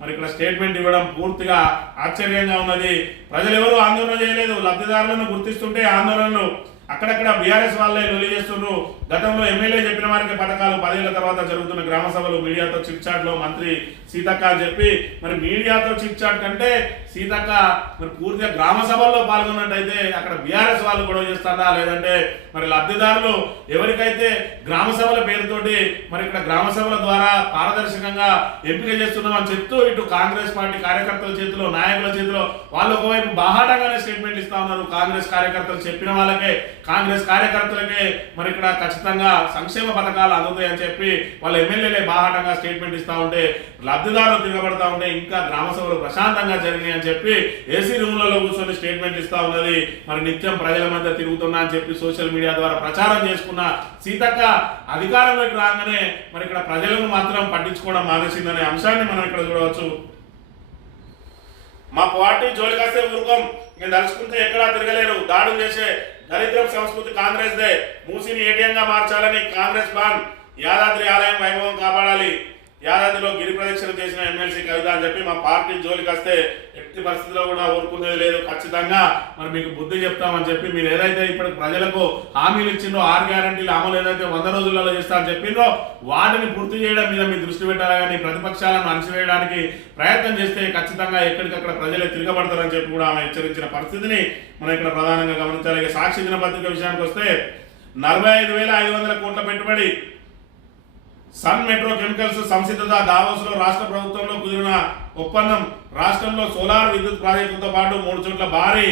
మరి ఇక్కడ స్టేట్మెంట్ ఇవ్వడం పూర్తిగా ఆశ్చర్యంగా ఉన్నది. ప్రజలు ఎవరు ఆందోళన చేయలేదు, లబ్ధిదారులను గుర్తిస్తుంటే ఆందోళనలు అక్కడక్కడ బీఆర్ఎస్ వాళ్ళే లొల్లి చేస్తున్నారు. గతంలో ఎమ్మెల్యే చెప్పిన వారికి పథకాలు 10 ఏళ్ల తర్వాత జరుగుతున్న గ్రామ సభలు మీడియాతో చిట్ చాట్ లో మంత్రి సీతక్క అని చెప్పి మరి మీడియాతో చిట్ చాట్ కంటే సీతక్క మరి పూర్తిగా గ్రామ సభల్లో పాల్గొన్నట్టయితే అక్కడ బీఆర్ఎస్ వాళ్ళు గొడవ చేస్తారా, లేదంటే మరి లబ్ధిదారులు ఎవరికైతే గ్రామ సభల పేరుతోటి మరి ఇక్కడ గ్రామ సభల ద్వారా పారదర్శకంగా ఎంపిక చేస్తున్నాం అని చెప్తూ ఇటు కాంగ్రెస్ పార్టీ కార్యకర్తల చేతిలో, నాయకుల చేతిలో వాళ్ళు ఒకవైపు బాహాటంగానే స్టేట్మెంట్ ఇస్తా ఉన్నారు. కాంగ్రెస్ కార్యకర్తలు చెప్పిన వాళ్ళకే, కాంగ్రెస్ కార్యకర్తలకే మరి ఇక్కడ ఖచ్చితంగా సంక్షేమ పథకాలు అందుతాయని చెప్పి వాళ్ళ ఎమ్మెల్యేలే బాహాటంగా స్టేట్మెంట్ ఇస్తా ఉంటే, లబ్ధిదారులు తిరగబడతా ఉంటే ఇంకా గ్రామ సభలు ప్రశాంతంగా జరిగినాయి అని చెప్పి ఏసీ రూమ్లలో కూర్చొని స్టేట్మెంట్ ఇస్తా ఉన్నది. మరి నిత్యం ప్రజల మధ్య తిరుగుతున్నా అని చెప్పి సోషల్ మీడియా ద్వారా ప్రచారం చేసుకున్న సీతక్క అధికారంలోకి రాగానే మరి ఇక్కడ ప్రజలను మాత్రం పట్టించుకోవడం మానేసిందనే అంశాన్ని మనం ఇక్కడ చూడవచ్చు. మా పార్టీ జోలికొస్తే ఊరుకోం, నేను తలుచుకుంటే ఎక్కడా తిరగలేరు, దాడులు చేసే దరిద్రం సంస్కృతి కాంగ్రెస్ దే, మూసిని ఏటీఎంగా మార్చాలని కాంగ్రెస్ ప్లాన్, యాదాద్రి ఆలయం వైభవం కాపాడాలి, యాదాద్రిలో గిరి ప్రదక్షిణ చేసిన ఎమ్మెల్సీ కవిత అని చెప్పి మా పార్టీ జోలికి వస్తే ఎట్టి పరిస్థితిలో కూడా ఊరుకునేది లేదు, ఖచ్చితంగా మరి మీకు బుద్ధి చెప్తామని చెప్పి మీరు ఏదైతే ఇప్పుడు ప్రజలకు హామీలు ఇచ్చిందో 6 గ్యారంటీలు అమలు ఏదైతే 100 రోజులలో చేస్తా అని చెప్పిందో వాటిని పూర్తి చేయడం మీద మీ దృష్టి పెట్టాలి. కానీ ప్రతిపక్షాలను అణచివేయడానికి ప్రయత్నం చేస్తే ఖచ్చితంగా ఎక్కడికక్కడ ప్రజలే తిరగబడతారని చెప్పి కూడా ఆమె హెచ్చరించిన పరిస్థితిని మనం ఇక్కడ ప్రధానంగా గమనించాలి. ఇక సాక్షి దినపత్రిక విషయానికి వస్తే 45,500 కోట్ల పెట్టుబడి సన్ మెట్రో కెమికల్స్ సంసిద్ధత, దావోస్ లో రాష్ట్ర ప్రభుత్వంలో కుదిరిన ఒప్పందం. రాష్ట్రంలో సోలార్ విద్యుత్ ప్రాజెక్టులతో పాటు 3 చోట్ల భారీ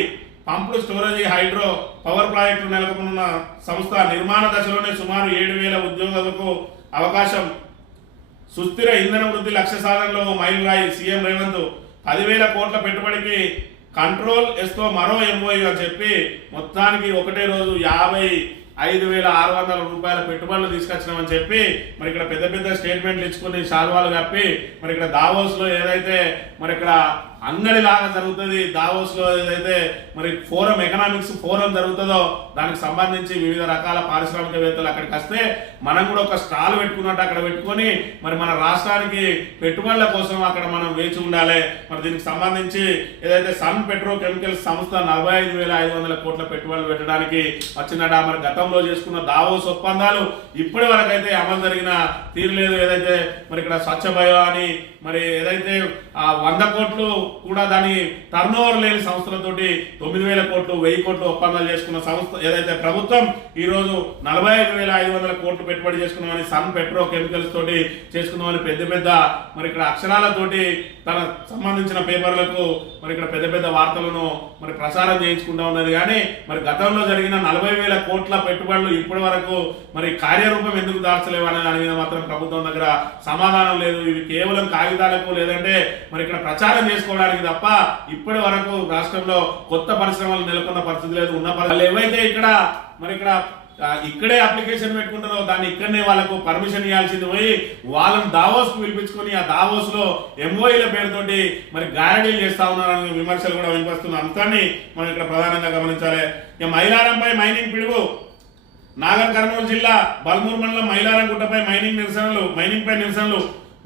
పంపులు, స్టోరేజీ, హైడ్రో పవర్ ప్రాజెక్టులు నెలకొన్న సంస్థ. నిర్మాణ దశలోనే సుమారు 7,000 ఉద్యోగులకు అవకాశం. సుస్థిర ఇంధన వృద్ధి లక్ష్య సాధనలో మైలురాయి. సీఎం రేవంత్ 10,000 కోట్ల పెట్టుబడికి కంట్రోల్ ఎస్తో మరో ఎంఓయూ అని చెప్పి మొత్తానికి ఒకటే రోజు 55,600 రూపాయల పెట్టుబడులు తీసుకొచ్చినామని చెప్పి మరి ఇక్కడ పెద్ద పెద్ద స్టేట్మెంట్లు ఇచ్చుకుని శాల్వాలు కప్పి మరి ఇక్కడ దావోస్ లో ఏదైతే మరి ఇక్కడ అంగడి లాగా జరుగుతుంది, దావోస్ లో ఏదైతే మరి ఫోరం, ఎకనామిక్స్ ఫోరం జరుగుతుందో దానికి సంబంధించి వివిధ రకాల పారిశ్రామికవేత్తలు అక్కడికి వస్తే మనం కూడా ఒక స్టాల్ పెట్టుకున్నట్టు అక్కడ పెట్టుకొని మరి మన రాష్ట్రానికి పెట్టుబడుల కోసం అక్కడ మనం వేచి ఉండాలి. మరి దీనికి సంబంధించి ఏదైతే సన్ పెట్రో కెమికల్స్ సంస్థ 45,500 కోట్ల పెట్టుబడులు పెట్టడానికి వచ్చిందట. మరి గతంలో చేసుకున్న దావోస్ ఒప్పందాలు ఇప్పటి వరకు అయితే అమలు జరిగిన తీరు లేదు. ఏదైతే మరి ఇక్కడ స్వచ్ఛ బయో అని మరి ఏదైతే 100 కోట్లు కూడా దాని టర్న్ ఓవర్ లేని సంస్థలతోటి 9,000 కోట్లు 1,000 కోట్లు ఒప్పందాలు చేసుకున్న సంస్థ ఏదైతే ప్రభుత్వం ఈ రోజు 45,500 కోట్లు పెట్టుబడి చేసుకున్నామని సన్ పెట్రో కెమికల్స్ తోటి చేసుకున్నామని పెద్ద పెద్ద మరి ఇక్కడ అక్షరాలతోటి తన సంబంధించిన పేపర్లకు మరి ఇక్కడ పెద్ద పెద్ద వార్తలను మరి ప్రసారం చేయించుకుంటా ఉన్నది. కానీ మరి గతంలో జరిగిన 40,000 కోట్ల పెట్టుబడులు ఇప్పటి వరకు మరి కార్యరూపం ఎందుకు దాల్చలేవు అనే దాని మీద మాత్రం ప్రభుత్వం దగ్గర సమాధానం లేదు. ఇవి కేవలం కాగితాలకు లేదంటే మరి ఇక్కడ ప్రచారం చేసుకోవడానికి తప్ప ఇప్పటి వరకు రాష్ట్రంలో కొత్త పరిశ్రమలు నెలకొన్న పరిస్థితి లేదు. ఉన్న పరిస్థితులు ఏవైతే ఇక్కడ మరి ఇక్కడే అప్లికేషన్ పెట్టుకుంటారో దాన్ని ఇక్కడనే వాళ్ళకు పర్మిషన్ ఇవ్వాల్సింది పోయి వాళ్ళని దావోస్ కు పిలిపించుకొని ఆ దావోస్ లో ఎంఓఈల పేరుతోటి మరి గారడీలు చేస్తా ఉన్నారని విమర్శలు కూడా వినిపిస్తున్న అంశాన్ని మనం ఇక్కడ ప్రధానంగా గమనించాలి. ఇక మైలారంపై మైనింగ్ పిడుగు. నాగర్ కర్నూలు జిల్లా బల్మూరు మండలం మైలారం గుట్టపై మైనింగ్ పై నిరసనలు.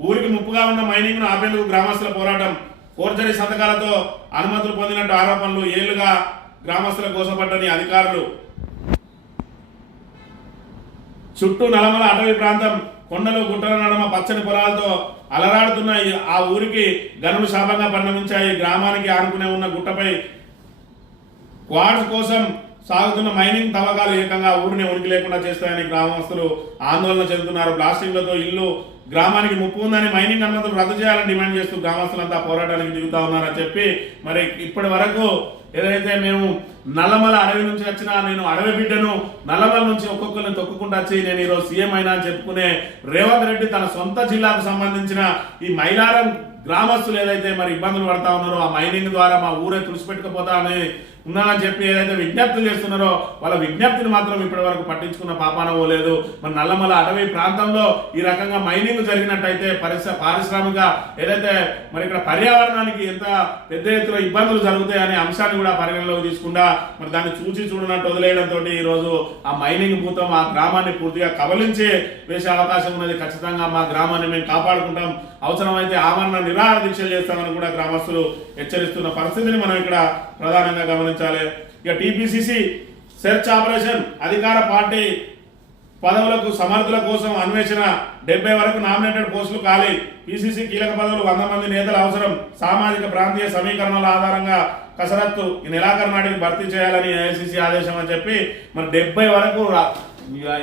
ఊరికి ముప్పుగా ఉన్న మైనింగ్ ను ఆపేందుకు గ్రామస్తుల పోరాటం. ఫోర్జరీ సంతకాలతో అనుమతులు పొందినట్టు ఆరోపణలు. ఏళ్లుగా గ్రామస్తుల కోసపట్టని అధికారులు. చుట్టూ నల్లమల అటవీ ప్రాంతం కొండలు గుట్టల నడుమ పచ్చని పొలాలతో అలరాడుతున్న ఆ ఊరికి గనులు శాపంగా పరిణమించాయి. గ్రామానికి ఆనుకునే ఉన్న గుట్టపై క్వార్ట్జ్ కోసం సాగుతున్న మైనింగ్ తవ్వకాలు ఏకంగా ఊరిని ఉనికి లేకుండా చేస్తాయని గ్రామస్తులు ఆందోళన చెందుతున్నారు. బ్లాస్టింగ్లతో ఇల్లు గ్రామానికి ముప్పు ఉందని మైనింగ్ అనుమతులు రద్దు చేయాలని డిమాండ్ చేస్తూ గ్రామస్తులంతా పోరాటానికి దిగుతా ఉన్నారని చెప్పి మరి ఇప్పటి వరకు ఏదైతే మేము నల్లమల అడవి నుంచి వచ్చిన నేను అడవి బిడ్డను నల్లమల నుంచి ఒక్కొక్కరిని తొక్కుకుంటూ వచ్చి నేను ఈరోజు సీఎం అయినా అని చెప్పుకునే రేవంత్ రెడ్డి తన సొంత జిల్లాకు సంబంధించిన ఈ మైలారం గ్రామస్తులు ఏదైతే మరి ఇబ్బందులు పడతా ఉన్నారో ఆ మైనింగ్ ద్వారా మా ఊరే తుడిచిపెట్టుకుపోతా అని ఉన్నానని చెప్పి ఏదైతే విజ్ఞప్తులు చేస్తున్నారో వాళ్ళ విజ్ఞప్తిని మాత్రం ఇప్పటి వరకు పట్టించుకున్న పాపాన పోలేదు. మరి నల్లమల అటవీ ప్రాంతంలో ఈ రకంగా మైనింగ్ జరిగినట్టయితే పారిశ్రామిక ఏదైతే మరి ఇక్కడ పర్యావరణానికి ఎంత పెద్ద ఎత్తున ఇబ్బందులు జరుగుతాయనే అంశాన్ని కూడా పరిగణలోకి తీసుకుండా మరి దాన్ని చూసి చూడనట్టు వదిలేయడంతో ఈ రోజు ఆ మైనింగ్ భూతం ఆ గ్రామాన్ని పూర్తిగా కబలించి వేసే అవకాశం ఉన్నది. ఖచ్చితంగా మా గ్రామాన్ని మేము కాపాడుకుంటాం, అవసరమైతే ఆమరణ నిరాహార దీక్షలు చేస్తామని కూడా గ్రామస్తులు హెచ్చరిస్తున్న పరిస్థితిని మనం ఇక్కడ ప్రధానంగా గమనించాలి. ఇక టీపీసీసీ సెర్చ్ ఆపరేషన్ అధికార పార్టీ పదవులకు సమర్థుల కోసం అన్వేషణ 70 వరకు నామినేటెడ్ పోస్టులు ఖాళీ. పీసీసీ కీలక పదవులు 100 మంది నేతలు అవసరం. సామాజిక ప్రాంతీయ సమీకరణల ఆధారంగా కసరత్తు ఈ నెలాఖరు నాటికి భర్తీ చేయాలని ఏఐసీసీ ఆదేశం అని చెప్పి మరి 70 వరకు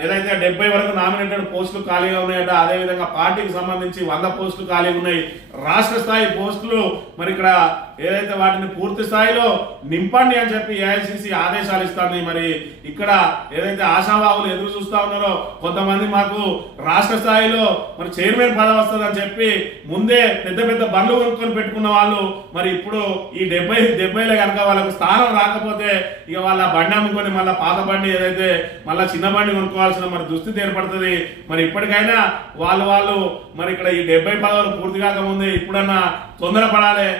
ఏదైతే 70 వరకు నామినేటెడ్ పోస్టులు ఖాళీగా ఉన్నాయట. అదేవిధంగా పార్టీకి సంబంధించి 100 పోస్టులు ఖాళీగా ఉన్నాయి. రాష్ట్ర స్థాయి పోస్టులు మరి ఇక్కడ ఏదైతే వాటిని పూర్తి స్థాయిలో నింపండి అని చెప్పి ఏఐసీసీ ఆదేశాలు ఇస్తాను. మరి ఇక్కడ ఏదైతే ఆశావాహులు ఎదురు చూస్తా ఉన్నారో కొంతమంది మాకు రాష్ట్ర స్థాయిలో మరి చైర్మన్ పదవి వస్తుందని చెప్పి ముందే పెద్ద పెద్ద బండ్లు కొనుక్కొని పెట్టుకున్న వాళ్ళు మరి ఇప్పుడు ఈ 70లో కనుక వాళ్ళకు స్థానం రాకపోతే ఇక వాళ్ళ బండి అమ్ముకొని మళ్ళీ పాత బండి ఏదైతే మళ్ళీ చిన్న బండి కొనుక్కోవాల్సిన మరి దుస్థితి ఏర్పడుతుంది. మరి ఇప్పటికైనా వాళ్ళు మరి ఇక్కడ ఈ 70 పదవులు పూర్తి కాకముందే ఇప్పుడన్నా తొందరపడాలి.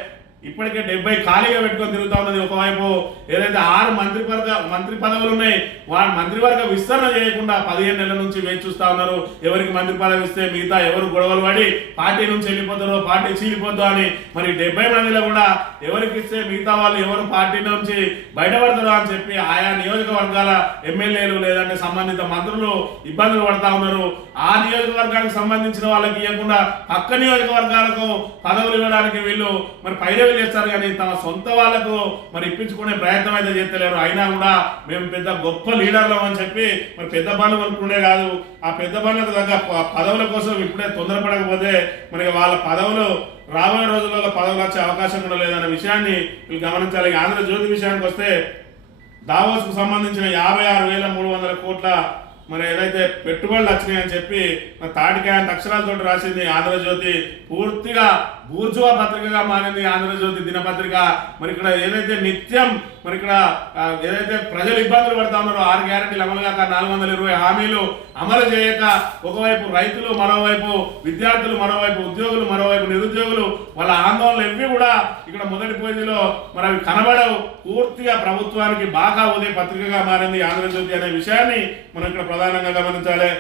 ఇప్పటికే 70 ఖాళీగా పెట్టుకొని తిరుగుతా ఉన్నది. ఒకవైపు ఏదైతే 6 మంత్రి పదవులు ఉన్నాయి వారి మంత్రివర్గ విస్తరణ చేయకుండా 15 నెలల నుంచి వేచి చూస్తా ఉన్నారు. ఎవరికి మంత్రి పదవి ఇస్తే మిగతా ఎవరు గొడవలు పడి పార్టీ నుంచి వెళ్ళిపోతారో పార్టీ చీలిపోద్దో అని మరి 70 మందిలో కూడా ఎవరికి ఇస్తే మిగతా వాళ్ళు ఎవరు పార్టీ నుంచి బయటపడతారో అని చెప్పి ఆయా నియోజకవర్గాల ఎమ్మెల్యేలు లేదంటే సంబంధిత మంత్రులు ఇబ్బందులు పడతా ఉన్నారు. ఆ నియోజకవర్గానికి సంబంధించిన వాళ్ళకి ఇవ్వకుండా పక్క నియోజకవర్గాలకు పదవులు ఇవ్వడానికి వీళ్ళు మరి పైరవి చేస్తారు కానీ తమ సొంత వాళ్ళకు మరి ఇప్పించుకునే ప్రయత్నం అయితే చేస్తలేరు. అయినా కూడా మేము పెద్ద గొప్ప లీడర్లు అని చెప్పి మరి పెద్ద బండ్లు కొనుక్కునే కాదు ఆ పెద్ద బండ్లకు తగ్గ పదవుల కోసం ఇప్పుడే తొందరపడకపోతే మరి వాళ్ళ పదవులు రాబోయే రోజులలో పదవులు వచ్చే అవకాశం కూడా లేదన్న విషయాన్ని వీళ్ళు గమనించాలి. ఆంధ్రజ్యోతి విషయానికి వస్తే దావోస్కు సంబంధించిన 56,300 కోట్ల మరి ఏదైతే పెట్టుబడులు వచ్చినాయని చెప్పి తాటికాయ అక్షరాలతో రాసింది ఆంధ్రజ్యోతి. పూర్తిగా బూర్జువా పత్రికగా మారింది ఆంధ్రజ్యోతి దినపత్రిక. మరి ఇక్కడ ఏదైతే నిత్యం మరి ఇక్కడ ఏదైతే ప్రజలు ఇబ్బందులు పడతా ఉన్నారో 6 గ్యారెంటీలు అమలు కాక 420 హామీలు అమలు చేయక ఒకవైపు రైతులు మరోవైపు విద్యార్థులు మరోవైపు ఉద్యోగులు మరోవైపు నిరుద్యోగులు వాళ్ళ ఆందోళనలు ఎవ్వి కూడా ఇక్కడ మొదటి పేజీలో మరి అవి కనబడవు. పూర్తిగా ప్రభుత్వానికి బాగా ఉదయ పత్రికగా మారింది ఆంధ్రజ్యోతి అనే విషయాన్ని మనం ఇక్కడ ప్రధానంగా గమనించాలి.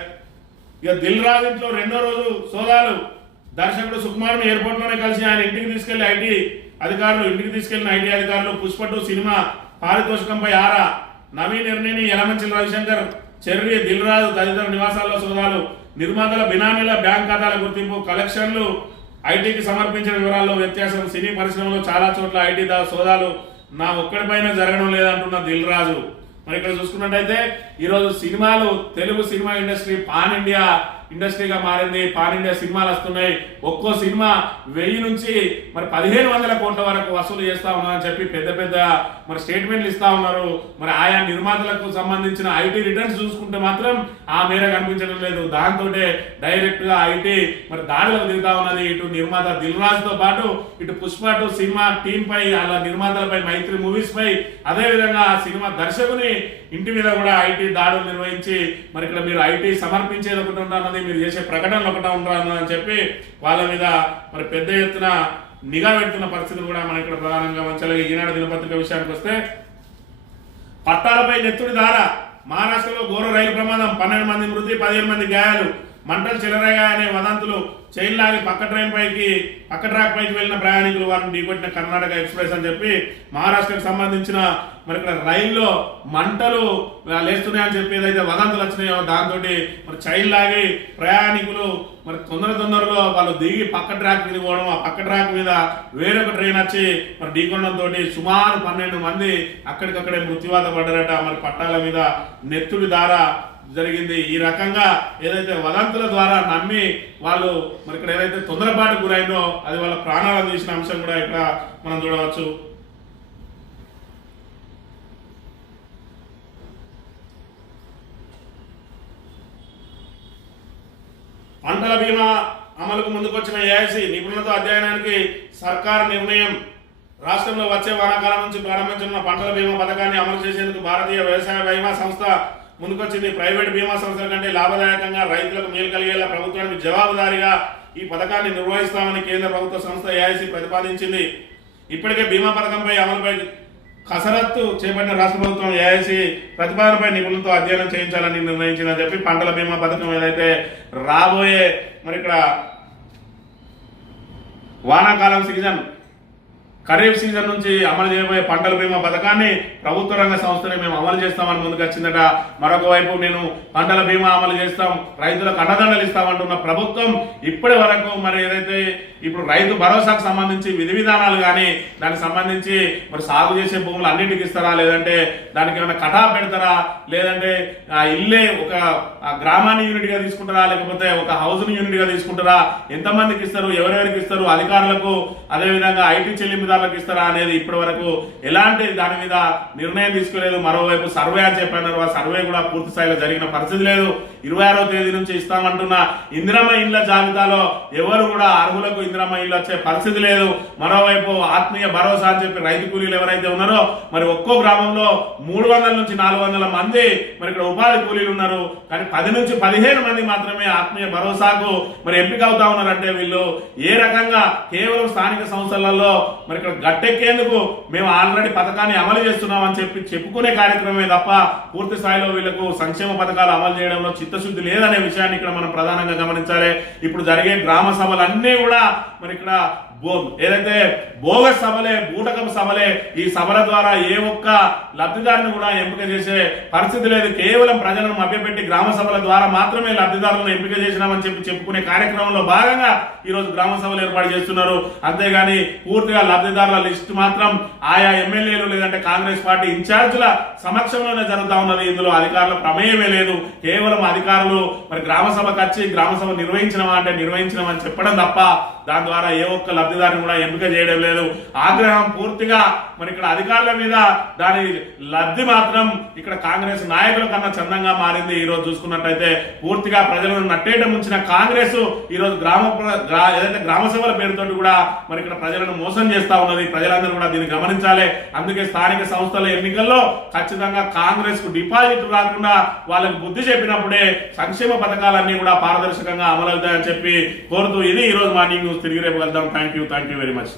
ఇక దిల్ రాజు ఇంట్లో 2వ రోజు సోదాలు. దర్శకుడు సుకుమార్ని ఎయిర్పోర్ట్ లోనే కలిసి ఆయన ఇంటికి తీసుకెళ్లి తీసుకెళ్లిన ఐటీ అధికారులు పుష్ప 2 సినిమా పారితోషికంపై ఆరా. నవీన్ నిర్ణయని యలమంచిలి రవిశంకర్ చెర్రి దిల్ రాజు తదితర నివాసాల్లో సోదాలు. నిర్మాతల బినామీల బ్యాంక్ ఖాతాల గుర్తింపు కలెక్షన్లు ఐటీకి సమర్పించిన వివరాల్లో వ్యత్యాసం. సినీ పరిశ్రమలో చాలా చోట్ల ఐటీ సోదాలు నా ఒక్కడిపైన జరగడం లేదంటున్న దిల్ రాజు. మరి ఇక్కడ చూసుకున్నట్టయితే ఈరోజు సినిమాలు తెలుగు సినిమా ఇండస్ట్రీ పాన్ ఇండియా ఇండస్ట్రీగా మారింది. పాన్ ఇండియా సినిమాలు వస్తున్నాయి. ఒక్కో సినిమా 1000 నుంచి మరి 1500 కోట్ల వరకు వసూలు చేస్తా ఉన్నారని చెప్పి పెద్ద పెద్ద మరి స్టేట్మెంట్లు ఇస్తా ఉన్నారు. మరి ఆయా నిర్మాతలకు సంబంధించిన ఐటీ రిటర్న్స్ చూసుకుంటే మాత్రం ఆ మేర కనిపించడం లేదు. దాంతో డైరెక్ట్ గా ఐటీ మరి దాడులకు దిగుతా ఉన్నది. ఇటు నిర్మాత దిల్ రాజుతో పాటు ఇటు పుష్ప 2 సినిమా టీం పై అలా నిర్మాతలపై మైత్రి మూవీస్ పై అదే విధంగా ఆ సినిమా దర్శకుని ఇంటి మీద కూడా ఐటీ దాడులు నిర్వహించి మరి ఇక్కడ మీరు ఐటీ సమర్పించేది ఒకటి ఉంటున్నది మీరు చేసే ప్రకటనలు ఒకటి ఉంటున్నది అని చెప్పి వాళ్ళ మీద మరి పెద్ద ఎత్తున నిఘా పెడుతున్న పరిస్థితులు కూడా మనం ఇక్కడ ప్రధానంగా గమనించాలి. ఈనాడు దినపత్రిక విషయానికి వస్తే పట్టాలపై నెత్తుడి దార. మహారాష్ట్రలో ఘోర రైలు ప్రమాదం 12 మంది మృతి 15 మంది గాయాలు. మంటలు చెలరేగా అనే వదంతులు చైన్ లాగి పక్క ట్రాక్ పైకి వెళ్ళిన ప్రయాణికులు వారిని ఢీకొట్టిన కర్ణాటక ఎక్స్ప్రెస్ అని చెప్పి మహారాష్ట్రకు సంబంధించిన మరి ఇక్కడ రైల్లో మంటలు లేస్తున్నాయని చెప్పి ఏదైతే వదంతులు వచ్చినాయో దాంతో మరి చైన్ లాగి ప్రయాణికులు మరి తొందరలో వాళ్ళు దిగి పక్క ట్రాక్ మీద పోవడం, ఆ పక్క ట్రాక్ మీద వేరొక ట్రైన్ వచ్చి మరి ఢీకొనడంతో సుమారు 12 మంది అక్కడికక్కడే మృత్యువాత పడ్డారట. మరి పట్టాల మీద నెత్తుడి దార జరిగింది. ఈ రకంగా ఏదైతే వదంతుల ద్వారా నమ్మి వాళ్ళు మరి ఇక్కడ ఏదైతే తొందరపాటు గురైందో అది వాళ్ళ ప్రాణాలను తీసిన అంశం కూడా ఇక్కడ మనం చూడవచ్చు. పంటల బీమా అమలుకు ముందుకొచ్చిన ఏఐసి నిపుణులతో అధ్యయనానికి సర్కారు నిర్ణయం. రాష్ట్రంలో వచ్చే వానాకాలం నుంచి ప్రారంభించనున్న పంటల బీమా పథకాన్ని అమలు చేసేందుకు భారతీయ వ్యవసాయ బీమా సంస్థ ముందుకొచ్చింది. ప్రైవేట్ బీమా సంస్థల కంటే లాభదాయకంగా రైతులకు మేలు కలిగేలా ప్రభుత్వానికి జవాబుదారీగా ఈ పథకాన్ని నిర్వహిస్తామని కేంద్ర ప్రభుత్వ సంస్థ ఏఐసి ప్రతిపాదించింది. ఇప్పటికే బీమా పథకంపై అమలుపై కసరత్తు చేపట్టిన రాష్ట్ర ప్రభుత్వం ఏఐసి ప్రతిపాదనపై నిపుణులతో అధ్యయనం చేయించాలని నిర్ణయించిందని చెప్పి పంటల బీమా పథకం ఏదైతే రాబోయే మరి ఇక్కడ వానాకాలం సీజన్ ఖరీఫ్ సీజన్ నుంచి అమలు చేయబోయే పంటల బీమా పథకాన్ని ప్రభుత్వ రంగ సంస్థనే మేము అమలు చేస్తామని ముందుకు వచ్చిందట. మరొక వైపు నేను పంటల బీమా అమలు చేస్తాం, రైతులకు అండదండలు ఇస్తామంటున్న ప్రభుత్వం ఇప్పటి వరకు మరి ఏదైతే ఇప్పుడు రైతు భరోసాకు సంబంధించి విధి విధానాలు కానీ దానికి సంబంధించి మరి సాగు చేసే భూములు అన్నింటికి ఇస్తారా, లేదంటే దానికి ఏమైనా కటా పెడతారా, లేదంటే ఆ ఇల్లే ఒక గ్రామాన్ని యూనిట్గా తీసుకుంటారా, లేకపోతే ఒక హౌస్ని యూనిట్గా తీసుకుంటారా, ఎంతమందికి ఇస్తారు, ఎవరెవరికి ఇస్తారు, అధికారులకు అదేవిధంగా ఐటీ చెల్లింపు ఇస్తారా అనేది ఇప్పటి వరకు ఎలాంటి దాని మీద నిర్ణయం తీసుకోలేదు. మరోవైపు సర్వే అని చెప్పారు, ఆ సర్వే కూడా పూర్తి స్థాయిలో జరిగిన పరిస్థితి లేదు. 26వ తేదీ నుంచి ఇస్తామంటున్న ఇందిరమ్మ ఇండ్ల జాబితాలో ఎవరు కూడా అర్హులకు ఇందిరమ్మ ఇల్లు వచ్చే పరిస్థితి లేదు. మరోవైపు ఆత్మీయ భరోసా అని చెప్పి రైతు కూలీలు ఎవరైతే ఉన్నారో మరి ఒక్కో గ్రామంలో 300 నుంచి 400 మంది మరి ఇక్కడ ఉపాధి కూలీలు ఉన్నారు. కానీ 10 నుంచి 15 మంది మాత్రమే ఆత్మీయ భరోసాకు మరి ఎంపిక అవుతా ఉన్నారంటే వీళ్ళు ఏ రకంగా కేవలం స్థానిక సంస్థలలో మరి ఇక్కడ గట్టెక్కేందుకు మేము ఆల్రెడీ పథకాన్ని అమలు చేస్తున్నాం అని చెప్పి చెప్పుకునే కార్యక్రమమే తప్ప పూర్తి స్థాయిలో వీళ్ళకు సంక్షేమ పథకాలు అమలు చేయడంలో చిత్తశుద్ధి లేదనే విషయాన్ని ఇక్కడ మనం ప్రధానంగా గమనించాలి. ఇప్పుడు జరిగే గ్రామ సభలన్నీ కూడా మరి ఇక్కడ ఏదైతే బోగస్ సభలే, బూటకపు సభలే. ఈ సభల ద్వారా ఏ ఒక్క లబ్ధిదారుని కూడా ఎంపిక చేసే పరిస్థితి లేదు. కేవలం ప్రజలను మభ్యపెట్టి గ్రామ సభల ద్వారా మాత్రమే లబ్ధిదారులను ఎంపిక చేసినామని చెప్పి చెప్పుకునే కార్యక్రమంలో భాగంగా ఈరోజు గ్రామ సభలు ఏర్పాటు చేస్తున్నారు. అంతేగాని పూర్తిగా లబ్ధిదారుల లిస్టు మాత్రం ఆయా ఎమ్మెల్యేలు లేదంటే కాంగ్రెస్ పార్టీ ఇన్ఛార్జీల సమక్షంలోనే జరుగుతూ ఉన్నది. ఇందులో అధికారుల ప్రమేయమే లేదు. కేవలం అధికారులు మరి గ్రామ సభకు వచ్చి గ్రామ సభ నిర్వహించినమా అంటే నిర్వహించినమని చెప్పడం తప్ప దాని ద్వారా ఏ ఒక్క లబ్ధిదారుని కూడా ఎంపిక చేయడం లేదు. ఆగ్రహం పూర్తిగా మరి ఇక్కడ అధికారుల మీద, దాని లబ్ధి మాత్రం ఇక్కడ కాంగ్రెస్ నాయకుల కన్నా చందంగా మారింది. ఈ రోజు చూసుకున్నట్టయితే పూర్తిగా ప్రజలను నట్టేట ముంచిన కాంగ్రెస్ ఈ రోజు ఏదైతే గ్రామ సభల పేరుతో కూడా మరి ఇక్కడ ప్రజలను మోసం చేస్తా ఉన్నది. ప్రజలందరూ కూడా దీన్ని గమనించాలి. అందుకే స్థానిక సంస్థల ఎన్నికల్లో ఖచ్చితంగా కాంగ్రెస్ కు డిపాజిట్ రాకుండా వాళ్ళకు బుద్ధి చెప్పినప్పుడే సంక్షేమ పథకాలన్నీ కూడా పారదర్శకంగా అమలవుతాయని చెప్పి కోరుతూ ఇది ఈ రోజు మార్నింగ్ న్యూస్. తిరిగి రేపు వెళ్దాం. Thank you very much.